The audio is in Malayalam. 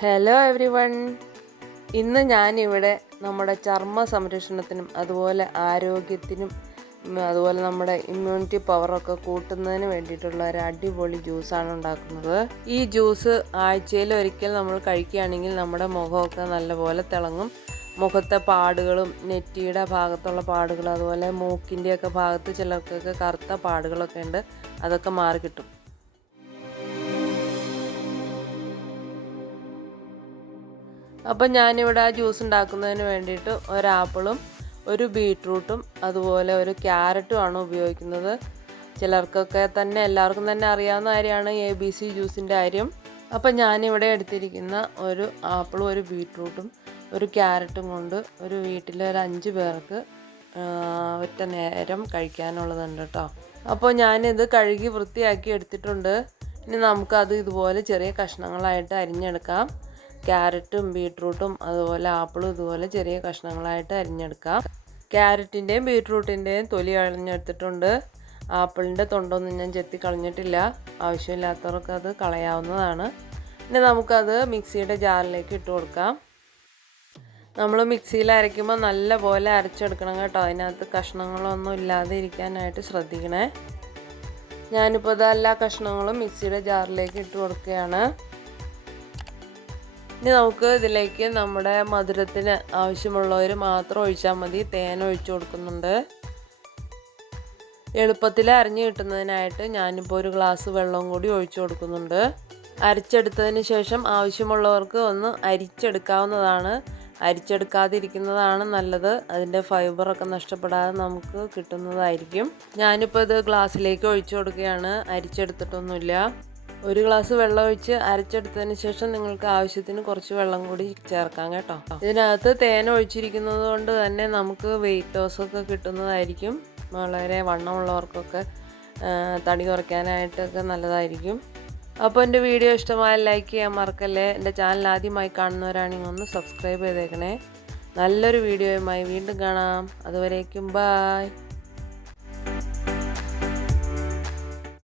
Hello every one. ഇന്ന് ഞാനിവിടെ നമ്മുടെ ചർമ്മ സംരക്ഷണത്തിനും അതുപോലെ ആരോഗ്യത്തിനും അതുപോലെ നമ്മുടെ ഇമ്മ്യൂണിറ്റി പവറൊക്കെ കൂട്ടുന്നതിന് വേണ്ടിയിട്ടുള്ള ഒരു അടിപൊളി ജ്യൂസാണ് ഉണ്ടാക്കുന്നത്. ഈ ജ്യൂസ് ആഴ്ചയിൽ ഒരിക്കൽ നമ്മൾ കഴിക്കുകയാണെങ്കിൽ നമ്മുടെ മുഖമൊക്കെ നല്ലപോലെ തിളങ്ങും. മുഖത്തെ പാടുകളും നെറ്റിയുടെ ഭാഗത്തുള്ള പാടുകൾ അതുപോലെ മൂക്കിൻ്റെയൊക്കെ ഭാഗത്ത് ചിലർക്കൊക്കെ കറുത്ത പാടുകളൊക്കെ ഉണ്ട്, അതൊക്കെ മാറിക്കിട്ടും. അപ്പം ഞാനിവിടെ ആ ജ്യൂസ് ഉണ്ടാക്കുന്നതിന് വേണ്ടിയിട്ട് ഒരാപ്പിളും ഒരു ബീട്രൂട്ടും അതുപോലെ ഒരു ക്യാരറ്റും ആണ് ഉപയോഗിക്കുന്നത്. ചിലർക്കൊക്കെ തന്നെ എല്ലാവർക്കും തന്നെ അറിയാവുന്ന കാര്യമാണ് ABC ജ്യൂസിൻ്റെ കാര്യം. അപ്പം ഞാനിവിടെ എടുത്തിരിക്കുന്ന ഒരു ആപ്പിളും ഒരു ബീട്രൂട്ടും ഒരു ക്യാരറ്റും കൊണ്ട് ഒരു വീട്ടിൽ ഒരു 5 പേർക്ക് ഒറ്റ നേരം കഴിക്കാനുള്ളതുണ്ട് കേട്ടോ. അപ്പോൾ ഞാനിത് കഴുകി വൃത്തിയാക്കി എടുത്തിട്ടുണ്ട്. ഇനി നമുക്കത് ഇതുപോലെ ചെറിയ കഷ്ണങ്ങളായിട്ട് അരിഞ്ഞെടുക്കാം. ക്യാരറ്റും ബീട്രൂട്ടും അതുപോലെ ആപ്പിളും ഇതുപോലെ ചെറിയ കഷ്ണങ്ങളായിട്ട് അരിഞ്ഞെടുക്കാം. ക്യാരറ്റിൻ്റെയും ബീട്രൂട്ടിൻ്റെയും തൊലി കളഞ്ഞെടുത്തിട്ടുണ്ട്. ആപ്പിളിൻ്റെ തൊണ്ടൊന്നും ഞാൻ ചെത്തി കളഞ്ഞിട്ടില്ല. ആവശ്യമില്ലാത്തവർക്ക് അത് കളയാവുന്നതാണ്. ഇനി നമുക്കത് മിക്സിയുടെ ജാറിലേക്ക് ഇട്ട് കൊടുക്കാം. നമ്മൾ മിക്സിയിൽ അരയ്ക്കുമ്പോൾ നല്ല പോലെ അരച്ചെടുക്കണം കേട്ടോ. അതിനകത്ത് കഷ്ണങ്ങളൊന്നും ഇല്ലാതെ ഇരിക്കാനായിട്ട് ശ്രദ്ധിക്കണേ. ഞാനിപ്പോൾ എല്ലാ കഷ്ണങ്ങളും മിക്സിയുടെ ജാറിലേക്ക് ഇട്ട് കൊടുക്കുകയാണ്. ഇനി നമുക്ക് ഇതിലേക്ക് നമ്മുടെ മധുരത്തിന് ആവശ്യമുള്ളവർ മാത്രം ഒഴിച്ചാൽ മതി. തേൻ ഒഴിച്ചു കൊടുക്കുന്നുണ്ട്. എളുപ്പത്തിൽ അരഞ്ഞു കിട്ടുന്നതിനായിട്ട് ഞാനിപ്പോൾ ഒരു ഗ്ലാസ് വെള്ളവും കൂടി ഒഴിച്ചു കൊടുക്കുന്നുണ്ട്. അരച്ചെടുത്തതിന് ശേഷം ആവശ്യമുള്ളവർക്ക് ഒന്ന് അരിച്ചെടുക്കാവുന്നതാണ്. അരിച്ചെടുക്കാതിരിക്കുന്നതാണ് നല്ലത്. അതിൻ്റെ ഫൈബറൊക്കെ നഷ്ടപ്പെടാതെ നമുക്ക് കിട്ടുന്നതായിരിക്കും. ഞാനിപ്പോൾ ഇത് ഗ്ലാസ്സിലേക്ക് ഒഴിച്ചു കൊടുക്കുകയാണ്. അരിച്ചെടുത്തിട്ടൊന്നുമില്ല. ഒരു ഗ്ലാസ് വെള്ളം ഒഴിച്ച് അരച്ചെടുത്തതിന് ശേഷം നിങ്ങൾക്ക് ആവശ്യത്തിന് കുറച്ച് വെള്ളം കൂടി ചേർക്കാം കേട്ടോ. ഇതിനകത്ത് തേൻ ഒഴിച്ചിരിക്കുന്നത് കൊണ്ട് തന്നെ നമുക്ക് വെയിറ്റ് ലോസൊക്കെ കിട്ടുന്നതായിരിക്കും. വളരെ വണ്ണമുള്ളവർക്കൊക്കെ തടി കുറയ്ക്കാനായിട്ടൊക്കെ നല്ലതായിരിക്കും. അപ്പോൾ എൻ്റെ വീഡിയോ ഇഷ്ടമായാൽ ലൈക്ക് ചെയ്യാൻ മറക്കല്ലേ. എൻ്റെ ചാനൽ ആദ്യമായി കാണുന്നവരാണെങ്കിൽ ഒന്ന് സബ്സ്ക്രൈബ് ചെയ്തേക്കണേ. നല്ലൊരു വീഡിയോയുമായി വീണ്ടും കാണാം. അതുവരേക്കും ബായ്.